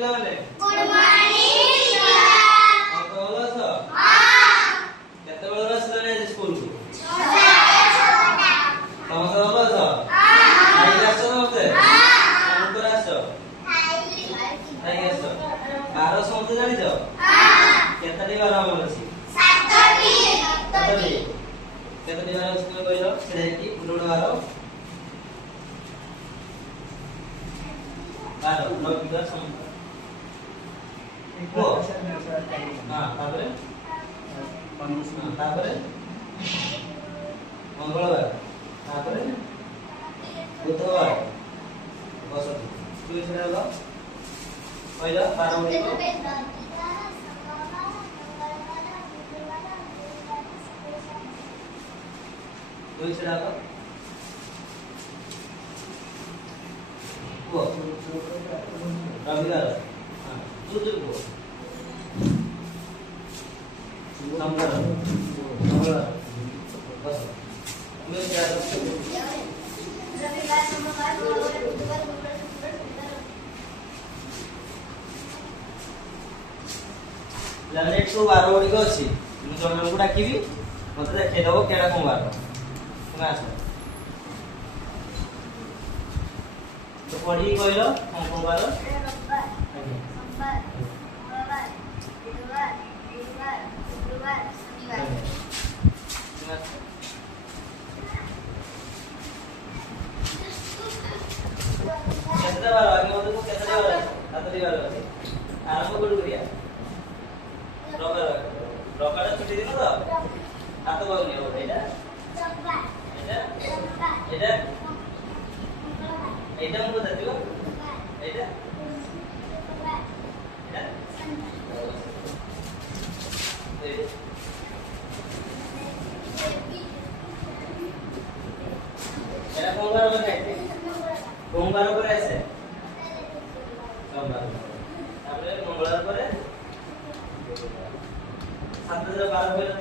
ପିଲାମାନେ good morning ଆଉ ଭଲ ଅଛ? କେତେବେଳେ ଆସିଲଣି ଆଜି ସ୍କୁଲକୁ? ସମସ୍ତେ ଭଲ ଅଛ? ଖାଇକି ଆସିଛ ସମସ୍ତେ? କଣ କରି ଆସିଛ? ଖାଇକି ଆସିଛ? ବାର ସମସ୍ତେ ଜାଣିଛ? କେତେଟି ବାର ଆମର ଅଛି? ସାତଟି। କେତେଟି ବାର ଅଛି ତୁମେ କହିଲ? ସେଇଟା କି ପୁରୁଣା ବାର? ରବିବାର ସୋମବାର ତାପରେ ମଙ୍ଗଳବାର ତାପରେ ବୁଧବାର ବସତି ଦୁଇ ଛଡା ହବ କହିଲ ବାର ଗୁଡ଼ିକ ଦୁଇ ଛଡା ହବ କୁହ ରବିବାର କୁହ सोमवार मंगलवार बस मैं क्या रविवार सोमवार मंगलवार बुधवार गुरुवार शुक्रवार शनिवार लाने 112 गुडी को अछि मु जणन को डाकिबी मते देखै दबो केडा कोन बार तुम आस तो पढी कहलो कोन बार रविवार सोमवार मंगलवार बुधवार गुरुवार शुक्रवार शनिवार केतरा बार आगे मते को केतरा बार सातटी बार अछि आरंभ कोड करिया रविवार छुट्टी दिन तो हाथ बाउनी हो एटा एटा एटा मु बतादियो एटा एटा कोंगार बने कोंगार पर ऐसे सोमवार तापर मंगलवार पर 7 12 होइला